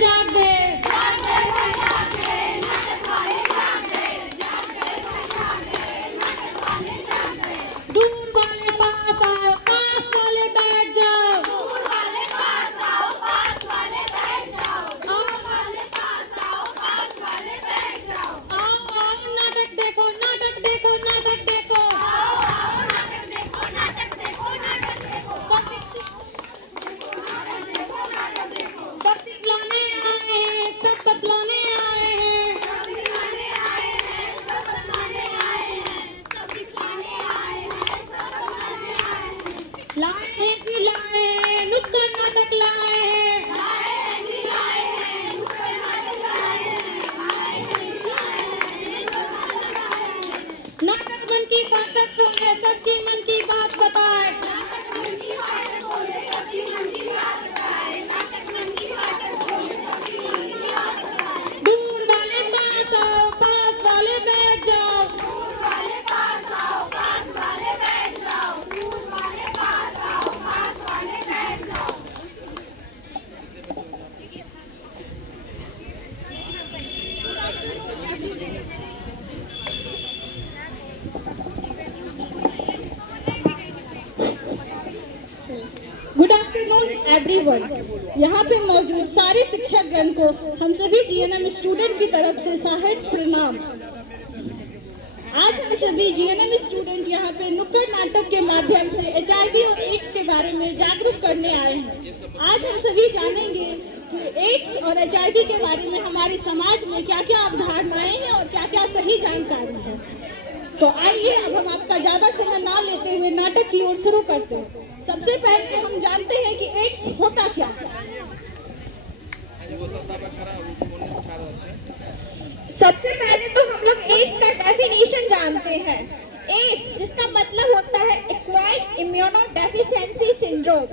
जाग गए। दूर वाले पास आओ, पास वाले बैठ जाओ। आओ आओ नाटक देखो, नाटक देखो, नाटक देखो। सब बतलाने आए हैं, सब बतलाने आए हैं। लाए हैं कि लाए हैं, नुक्कड़ नाटक लाए हैं। नाटक मन की ताकत को है, सच्ची मन की बात बताए। दूर वाले पास आओ, पास वाले बैठ जाओ। Good afternoon everyone. यहाँ पे मौजूद सारे शिक्षकगण को हम सभी जीएनएम स्टूडेंट की तरफ से साहस प्रणाम। आज हम सभी जीएनएम स्टूडेंट यहाँ पे नुक्कड़ नाटक के माध्यम से एचआईवी और एड्स के बारे में जागरूक करने आए हैं। आज हम सभी जानेंगे कि एड्स और एचआईवी के बारे में हमारे समाज में क्या क्या अवधारणाएं हैं और क्या क्या सही जानकारी है। तो आइए अब हम आपका ज्यादा समय ना लेते हुए नाटक की ओर शुरू करते हैं। सबसे पहले हम जानते हैं कि एड्स होता क्या है। सबसे पहले तो हम लोग एड्स का डेफिनेशन जानते हैं। एड्स जिसका मतलब होता है एक्वायर्ड इम्यूनोडेफिशिएंसी सिंड्रोम,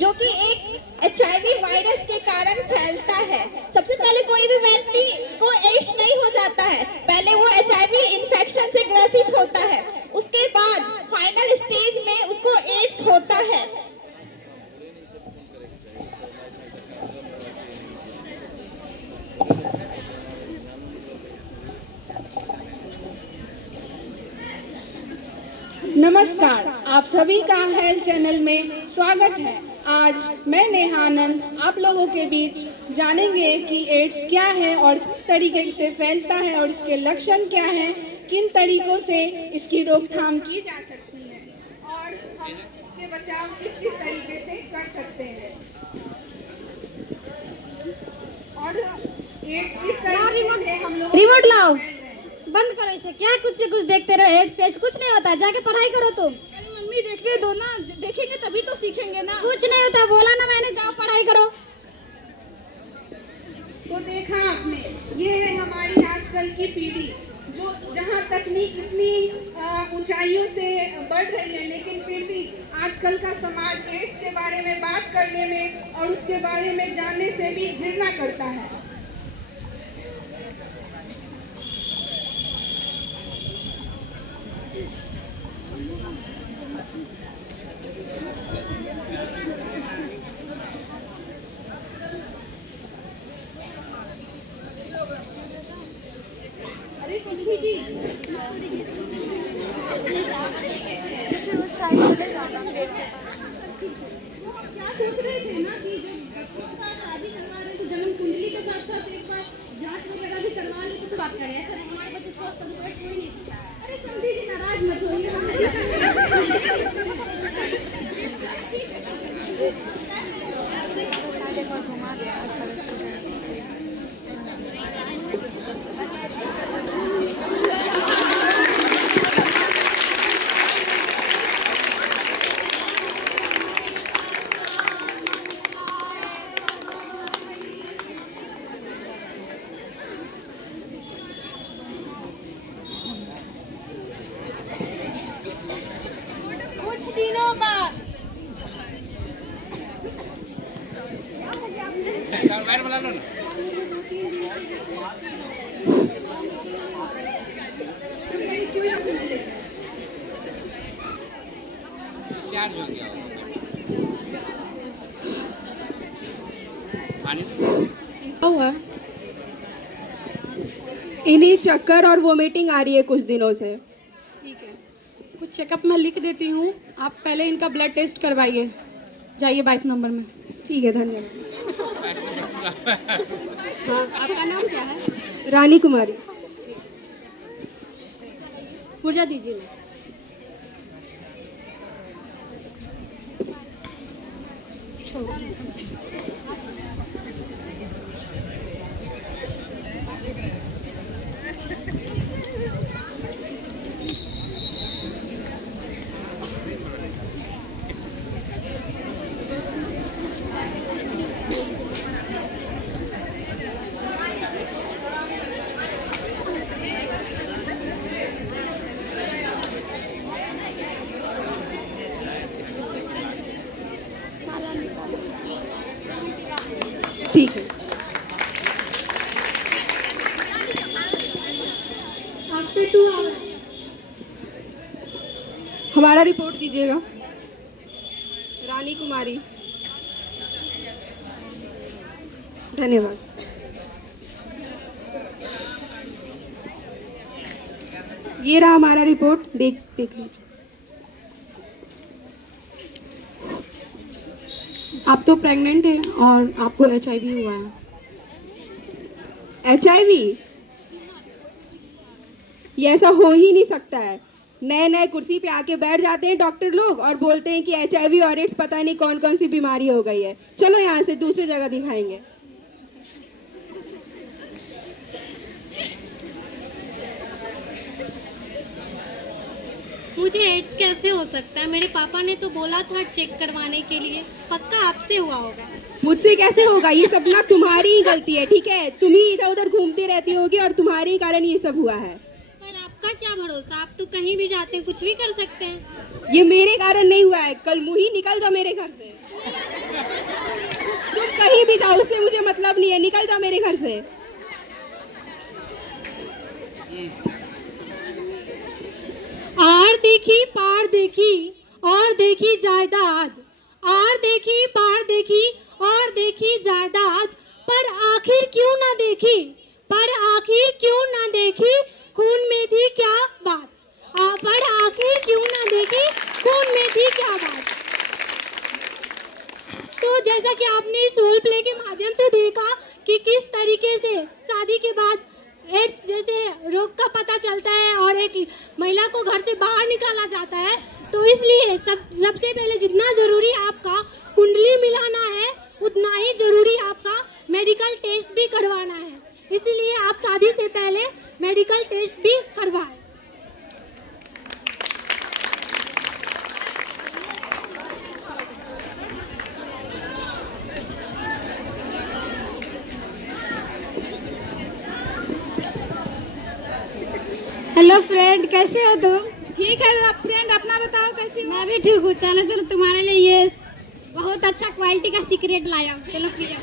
जो कि एक एचआईवी वायरस के कारण फैलता है। सबसे पहले कोई भी व्यक्ति को एड्स नहीं हो जाता है, पहले वो एचआईवी इन्फेक्शन से ग्रसित होता है, उसके बाद फाइनल स्टेज में उसको एड्स होता है। नमस्कार, आप सभी का हेल्थ चैनल में स्वागत है। आज मैं नेहानंद आप लोगों के बीच जानेंगे कि एड्स क्या है और किस तरीके से फैलता है और इसके लक्षण क्या हैं, किन तरीकों से इसकी रोकथाम की जा सकती है और हम इसके बचाव किस किस तरीके से कर सकते हैं और एड्स किस तरीके से हम लोग रिमोट लाओ, बंद करो इसे। क्या कुछ से कुछ देखते रहो, एड्स पेज कुछ नहीं होता, जाके पढ़ाई करो तुम। मम्मी देखने दो ना, देखेंगे तभी तो सीखेंगे ना। कुछ नहीं होता, बोला ना मैंने, जाओ पढ़ाई करो। तो देखा आपने, ये है हमारी आजकल की पीढ़ी जो जहाँ तकनीक इतनी ऊंचाइयों से बढ़ रही है, लेकिन फिर भी आजकल का समाज एड्स के बारे में बात करने में और उसके बारे में जानने से भी घृणा करता है। अरे सुनिए जी, क्या सोच रहे थे ना कि जो शादी करवा रहे थे जन्म कुंडली के साथ साथ एक बार जांच वगैरह भी करवा लेते तो बात करें। ऐसा नहीं, हमारे बच्चे स्वस्थ तंदुरुस्त हो ही नहीं सकता। अरे समझी जी, नाराज मत होइए। कुछ दिनों बाद चार्ज हो गया पानी क्या हुआ? इन्हीं चक्कर और वोमिटिंग आ रही है कुछ दिनों से। ठीक है, कुछ चेकअप मैं लिख देती हूँ, आप पहले इनका ब्लड टेस्ट करवाइए। जाइए 22 नंबर में। ठीक है, धन्यवाद। हाँ, आपका नाम क्या है? रानी कुमारी। पुर्जा दीजिए ना। ठीक है, हमारा रिपोर्ट दीजिएगा। रानी कुमारी। धन्यवाद। ये रहा हमारा रिपोर्ट, देख लीजिए। आप तो प्रेग्नेंट हैं और आपको HIV हुआ है। HIV? ये ऐसा हो ही नहीं सकता है। नए नए कुर्सी पे आके बैठ जाते हैं डॉक्टर लोग और बोलते हैं कि HIV और एड्स पता नहीं कौन कौन सी बीमारी हो गई है। चलो यहाँ से दूसरी जगह दिखाएंगे। मुझे एड्स कैसे हो सकता है? मेरे पापा ने तो बोला था चेक करवाने के लिए। पक्का आपसे हुआ होगा। मुझसे कैसे होगा? ये सब ना तुम्हारी ही गलती है, ठीक है? तुम ही इधर उधर घूमती रहती होगी और तुम्हारे ही कारण ये सब हुआ है। पर आपका क्या भरोसा? आप तो कहीं भी जाते हैं, कुछ भी कर सकते हैं। ये मेरे कारण नहीं हुआ है। कल मुँह ही निकल जाओ मेरे घर से। तुम कहीं भी जाओ, उससे मुझे मतलब नहीं है। निकल जाओ मेरे घर से। आर देखी पार देखी और देखी जायदाद, आर देखी पार देखी और देखी जायदाद, पर आखिर क्यों ना देखी, पर आखिर क्यों ना देखी, खून में थी क्या बात, पर आखिर क्यों ना देखी, खून में थी क्या बात। तो जैसा कि आपने इस रोल प्ले के माध्यम से देखा कि किस तरीके से शादी के बाद एड्स जैसे रोग का पता चलता है और एक महिला को घर से बाहर निकाला जाता है, तो इसलिए सबसे पहले जितना जरूरी आपका कुंडली मिलाना है, उतना ही जरूरी आपका मेडिकल टेस्ट भी करवाना है। इसलिए आप शादी से पहले मेडिकल टेस्ट भी करवाएं। हेलो फ्रेंड, कैसे हो तुम? ठीक है फ्रेंड, अपना बताओ कैसी हो? मैं भी ठीक हूँ। चलो चलो, तुम्हारे लिए ये बहुत अच्छा क्वालिटी का सीक्रेट लाया हूँ। चलो पिया।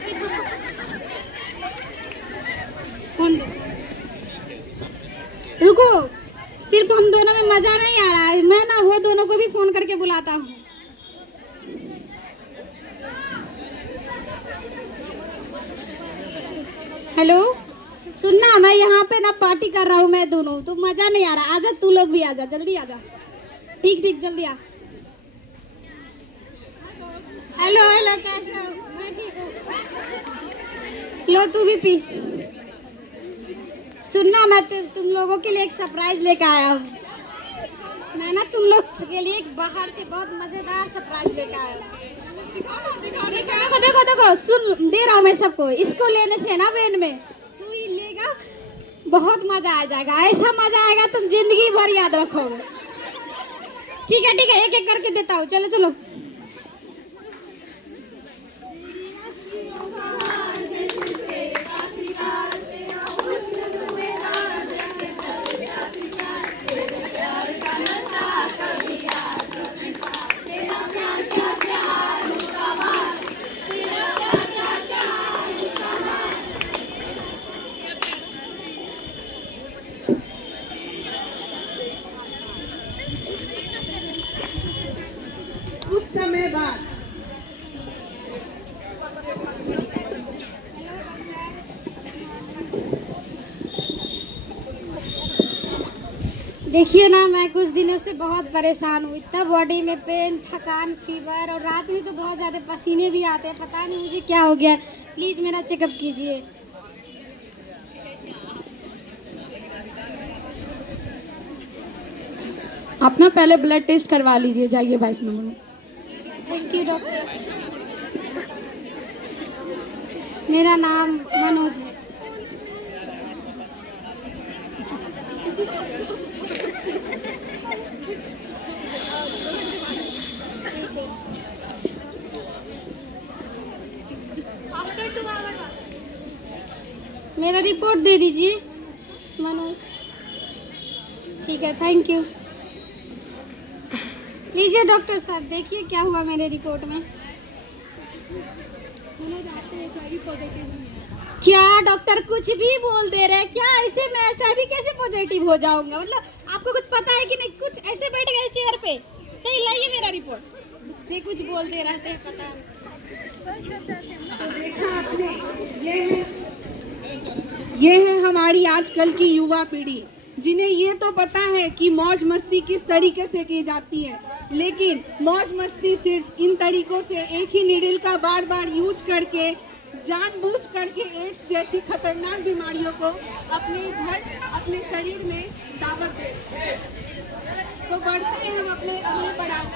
फोन दो। रुको, सिर्फ हम दोनों में मजा नहीं आ रहा है, मैं ना वो दोनों को भी फोन करके बुलाता हूँ। हेलो, सुनना, मैं यहाँ पे ना पार्टी कर रहा हूँ मैं दोनों, तो मजा नहीं आ रहा। आजा, तू लोग भी आजा, जल्दी आजा। ठीक ठीक, जल्दी आ। हेलो हेलो, कैसे हो? मैं ठीक हूँ। लो तू भी पी। सुनना, मैं तुम लोगों के लिए एक सरप्राइज लेकर आया हूँ। मैं ना तुम लोग के लिए एक बाहर से बहुत मजेदार सरप्राइज लेकर आया हूँ। देखो देखो देखो, सुन, दे रहा हूँ मैं सबको। इसको लेने से ना वेन में सुई लेगा, बहुत मजा आ जाएगा। ऐसा मजा आएगा तुम जिंदगी भर याद रखोगे। ठीक है ठीक है, एक एक करके देता हूँ। चलो चलो। देखिए ना, मैं कुछ दिनों से बहुत परेशान हूँ। इतना बॉडी में पेन, थकान, फीवर, और रात में तो बहुत ज़्यादा पसीने भी आते हैं। पता नहीं मुझे क्या हो गया है। प्लीज़ मेरा चेकअप कीजिए। अपना पहले ब्लड टेस्ट करवा लीजिए, जाइए 22 नंबर में। Thank you doctor. मेरा नाम मनोज है। मेरा रिपोर्ट दे दीजिए मनोज। ठीक है, थैंक यू। लीजिए डॉक्टर साहब, देखिए क्या हुआ मेरे रिपोर्ट में। क्या डॉक्टर कुछ भी बोल दे रहे हैं? क्या ऐसे मैं HIV कैसे पॉजिटिव हो जाऊंगा? मतलब आपको कुछ पता है कि नहीं? कुछ ऐसे बैठ गए चेयर पे। सही, लाइए मेरा रिपोर्ट। से कुछ बोल दे रहे थे, पता नहीं। तो देखा आपने, ये है हमारी आजकल की युवा पीढ़ी, जिन्हें ये तो पता है कि मौज मस्ती किस तरीके से की जाती है, लेकिन मौज मस्ती सिर्फ इन तरीकों से एक ही नीडल का बार बार यूज करके, जानबूझ करके एड्स जैसी खतरनाक बीमारियों को अपने घर, अपने शरीर में दावत देते हैं। तो बढ़ते हैं हम अपने अगले पड़ाव पर।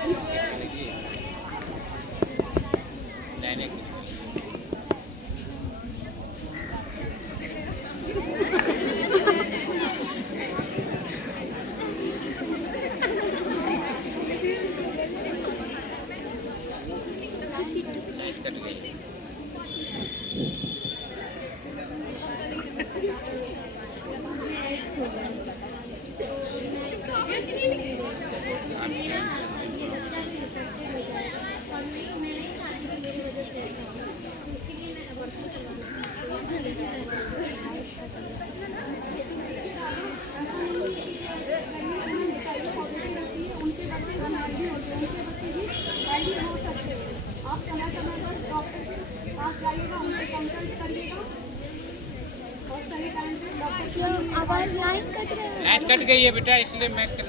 लाइट कट गई है बेटा, इसलिए मैं तो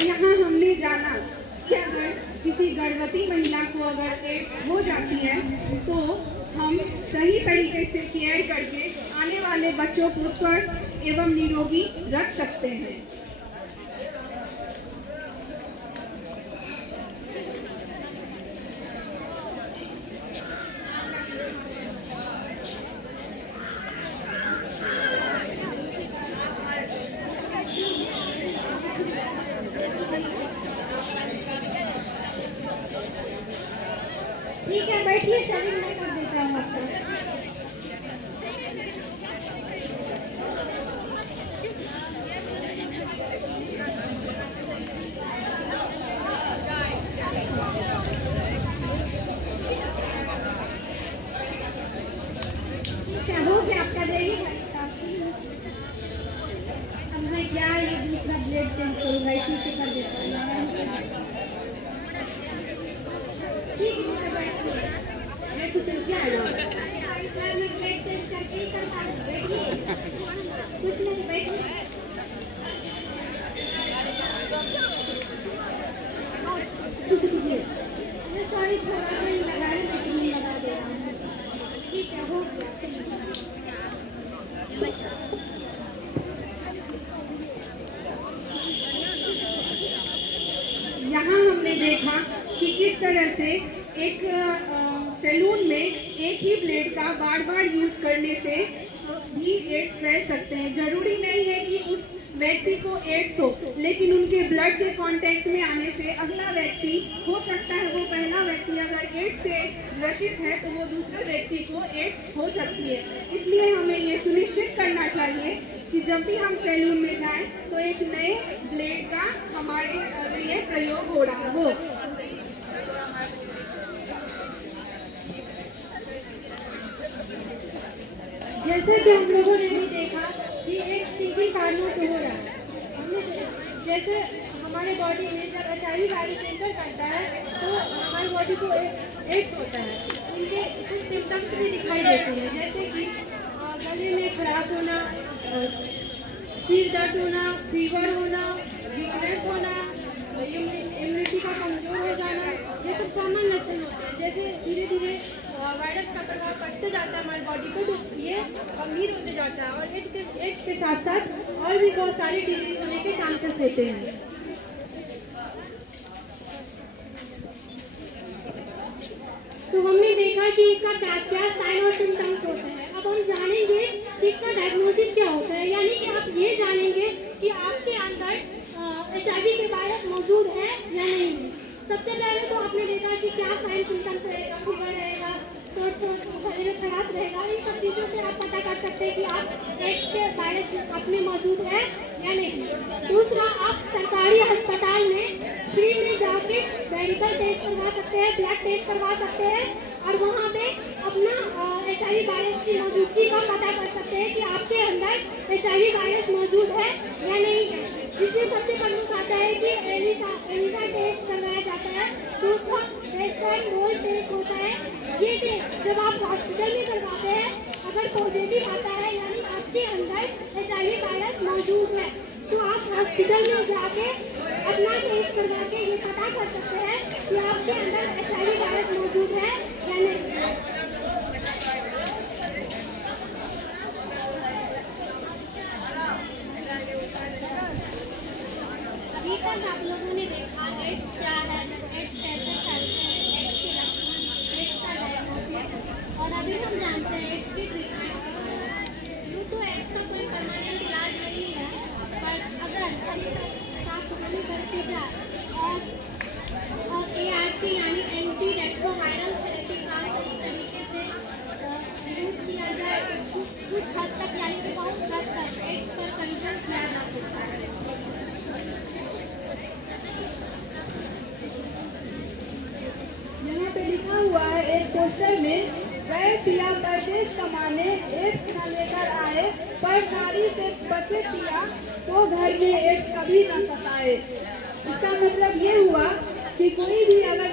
यहाँ हमने जाना कि अगर किसी गर्भवती महिला को अगर एड्स हो जाती है तो हम सही तरीके से केयर करके आने वाले बच्चों को स्वस्थ एवं निरोगी रख सकते हैं। ठीक है, बैठिए, चलिए मैं कर देता हूँ आपको। क्या हो गया आपका? जाइए, अब मैं क्या ये दूसरा ब्लेड चेंज करूँगा, इसी से कर देता हूँ। ठीक है, क्या है सर, मैं ब्लेड चेंज करके ही कर पाऊँ। बैठिए, कुछ नहीं, बैठिए। सॉरी, थोड़ा सा नहीं लगा रही, लेकिन नहीं लगा दे रहा हूँ। ठीक है, हो गया। यहाँ हमने देखा कि किस तरह से एक सैलून में एक ही ब्लेड का बार बार यूज करने से भी एड्स फैल सकते हैं। जरूरी नहीं है कि उस व्यक्ति को एड्स हो, लेकिन उनके ब्लड के कांटेक्ट में आने से अगला व्यक्ति, हो सकता है वो पहला व्यक्ति अगर एड्स से ग्रसित है तो वो दूसरे व्यक्ति को एड्स हो सकती है। इसलिए हमें ये सुनिश्चित करना चाहिए कि जब भी हम सैलून में जाएं तो एक नए ब्लेड का हमारे लिए प्रयोग हो रहा हो। जैसे कि हम लोगों ने भी देखा कि एक सीधी कारणों से हो रहा है। हमने जैसे हमारे बॉडी में जब HIV वायरस एंटर करता है तो हमारी बॉडी को एड्स होता है। इनके कुछ सिम्टम्स भी दिखाई देते हैं, जैसे कि गले में खराश होना, सिर दर्द होना, फीवर होना, वीकनेस होना, इम्यूनिटी का कमजोर हो जाना, ये सब कॉमन लक्षण होते हैं। जैसे धीरे धीरे वायरस का प्रभाव पड़ते जाता है हमारी बॉडी को, तो ये गंभीर होते जाता है और एड्स के साथ साथ और भी बहुत सारी डिजीज होने के चांसेस होते हैं। तो हमने देखा कि इसका क्या क्या साइन और सिम्टम्स होते हैं। अब हम जानेंगे कि इसका डायग्नोसिस क्या होता है, यानी कि आप ये जानेंगे कि आपके अंदर HIV के वायरस मौजूद है या नहीं। सबसे पहले तो आपने देखा कि क्या साइन सिम्टम्स रहेगा, फीवर रहेगा, गले में खराश रहेगा, इन सब चीज़ों से आप पता कर सकते हैं कि आप एड्स के वायरस अपने मौजूद है या नहीं। दूसरा, आप सरकारी अस्पताल में फ्री में जाके मेडिकल टेस्ट करवा सकते हैं, ब्लड टेस्ट करवा सकते हैं और वहाँ पे अपना HIV वायरस की मौजूदगी का पता कर सकते हैं कि आपके अंदर HIV वायरस मौजूद है या नहीं है। इसमें सबसे प्रमुख आता है कि एलिसा टेस्ट करवाया जाता है। दूसरा वेस्टर्न ब्लॉट टेस्ट होता है। ये टेस्ट जब आप हॉस्पिटल में करवाते हैं, अगर पॉजिटिव आता है यानी आपके अंदर HIV वायरस मौजूद है, तो आप हॉस्पिटल में जाके अपना टेस्ट करवा के ये पता कर सकते हैं कि आपके अंदर HIV वायरस मौजूद है या नहीं। अभी तक आप लोगों ने देखा एड्स क्या है, एड्स कैसे फैलते हैं, एड्स के लक्षण, एड्स का डायग्नोसिस, और अभी हम जानते हैं एड्स की ट्रीटमेंट। यूँ तो एड्स का कोई परमानेंट इलाज नहीं है, पर अगर सही साफ सफाई करके जाए और ART यानी एंटी रेट्रोवायरल थेरेपी का सही तरीके से यूज किया जाए, कुछ हद तक यानी कि बहुत हद तक एड्स पर कंट्रोल किया जा सकता है। यहाँ पे लिखा हुआ है एक पोस्टर में, गए पिया परदेश कमाने, एड्स न लेकर आए, पर नारी से बचे पिया तो घर में एड्स कभी न सताए। इसका मतलब ये हुआ कि कोई भी अगर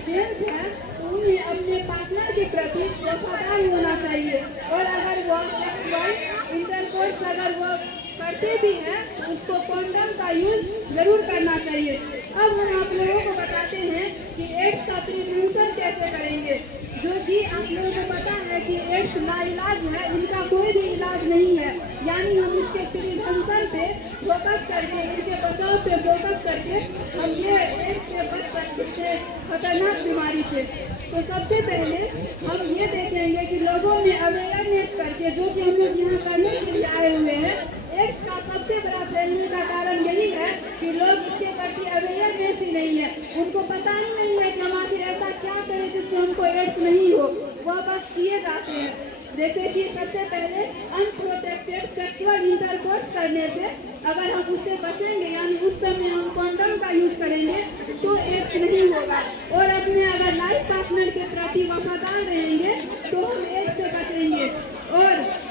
जेंट्स है तो उन्हें अपने पार्टनर के प्रति वफादार होना चाहिए, और अगर वो सेक्सुअल इंटरकोर्स अगर वो करते भी हैं तो उसको कॉन्डम का यूज जरूर करना चाहिए। अब हम आप लोगों को बताते हैं कि एड्स का प्रिवेंशन कैसे करेंगे, जो कि आप लोगों को पता है कि एड्स लाइलाज है, इनका कोई भी इलाज नहीं है। यानी हम इसके प्रिवेंशन पे फोकस करके, इनके बचाव पे फोकस करके हम ये एड्स से बच सकते हैं, खतरनाक बीमारी से। तो सबसे पहले हम ये देखेंगे कि लोगों में अवेयरनेस करके, जो कि हम लोग यहाँ करने के लिए आए हुए हैं, एड्स का सबसे बड़ा फैलने का कारण यही है कि लोग इसके प्रति अवेयरनेस ही नहीं है, उनको पता ही नहीं है कि हम आखिर ऐसा क्या करें जिससे हमको एड्स नहीं हो, वह बस किए जाते हैं। जैसे कि सबसे पहले अनप्रोटेक्टेड सेक्सुअल इंटरकोर्स करने से अगर हम उससे बचेंगे, यानी उस समय हम कॉन्डम का यूज करेंगे तो एड्स नहीं होगा, और अपने अगर लाइफ पार्टनर के प्रति वफादार रहेंगे तो हम एड्स से बचेंगे। और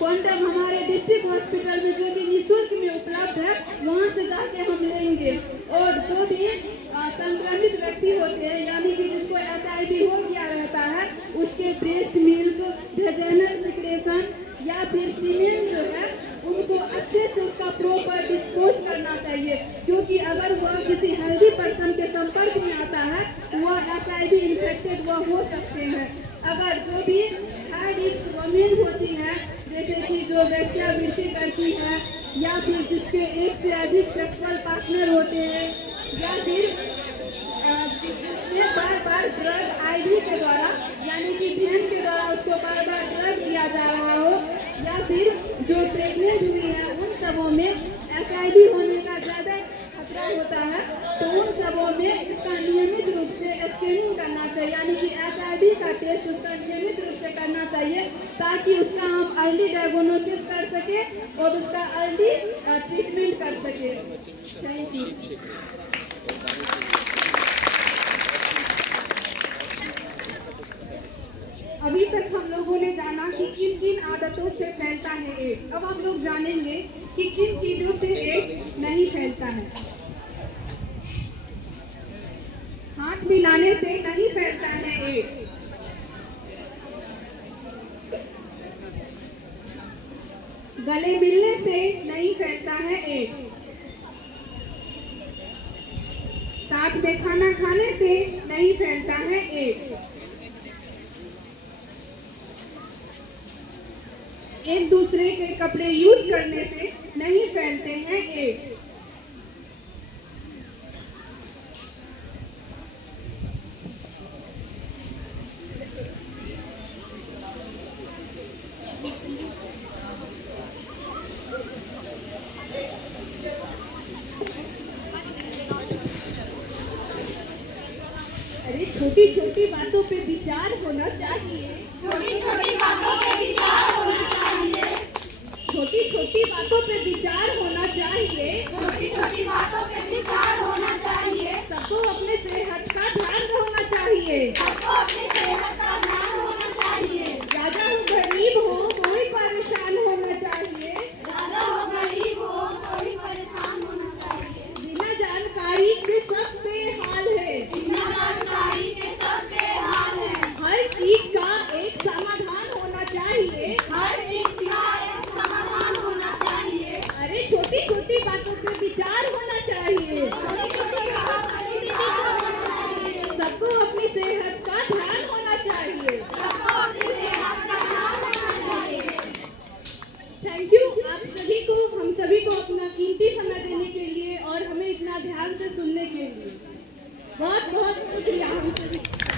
कॉन्डम हमारे डिस्ट्रिक्ट हॉस्पिटल में जो कि निःशुल्क में उपलब्ध है, वहाँ से जाके हम लेंगे। और जो भी संक्रमित व्यक्ति होते हैं, यानी कि जिसको HIV हो गया रहता है, उसके ब्रेस्ट मिल्क, वेजाइनल सिक्रेशन या फिर सीमेन जो है, उनको अच्छे से उसका प्रॉपर डिस्पोज करना चाहिए, क्योंकि अगर वह किसी हेल्दी पर्सन के संपर्क में आता है वह HIV इन्फेक्टेड वह हो सकते हैं। अगर जो भी हाई रिस्क वुमेन होती है, जैसे कि जो वेश्यावृत्ति करती है, या फिर जिसके एक से अधिक सेक्सुअल पार्टनर होते हैं, या फिर जिससे बार बार ड्रग IV के द्वारा यानी कि भेन के द्वारा उसको बार बार ड्रग दिया जा रहा हो, या फिर जो प्रेग्नेंट हुई है, उन सबों में HIV होने का ज़्यादा खतरा होता है। तो उन सबों में इसका नियमित रूप से स्क्रीनिंग करना चाहिए, यानी कि HIV का टेस्ट उसका नियमित रूप से करना चाहिए, ताकि उसका हम अर्ली डायग्नोसिस कर सके और उसका अर्ली ट्रीटमेंट कर सके। Thank you. अभी तक हम लोगों ने जाना कि किन किन आदतों से फैलता है एड्स। अब हम लोग जानेंगे कि किन चीजों से एड्स नहीं फैलता है। हाथ मिलाने से नहीं फैलता है एड्स। गले मिलने से नहीं फैलता है एड्स। साथ में खाना खाने से नहीं फैलता है एड्स। एक दूसरे के कपड़े यूज करने से नहीं फैलते हैं एड्स। अरे छोटी छोटी बातों पे विचार होना चाहिए। छोटी छोटी बातों पे विचार होना चाहिए। छोटी छोटी बातों पे विचार होना चाहिए। छोटी छोटी बातों पे विचार होना चाहिए। सबको अपने सेहत का ध्यान रखना चाहिए। सबको अपनी सेहत का ध्यान होना चाहिए। राजा हो गरीब हो कोई परेशान होना चाहिए। राजा हो गरीब हो कोई परेशान होना चाहिए। बिना जानकारी के सब बेहाल है। बिना जानकारी के सब बेहाल है। हर चीज का एक समाधान होना चाहिए। हर चीज का एक समाधान होना चाहिए। अरे छोटी छोटी बातों पे विचार होना चाहिए। छोटी छोटी बातों पे विचार होना चाहिए। सबको अपनी सेहत का ध्यान होना चाहिए। सबको अपनी सेहत का ध्यान होना चाहिए। थैंक यू आप सभी को, हम सभी को अपना कीमती समय देने के लिए और हमें इतना ध्यान से सुनने के लिए बहुत बहुत शुक्रिया हम सभी।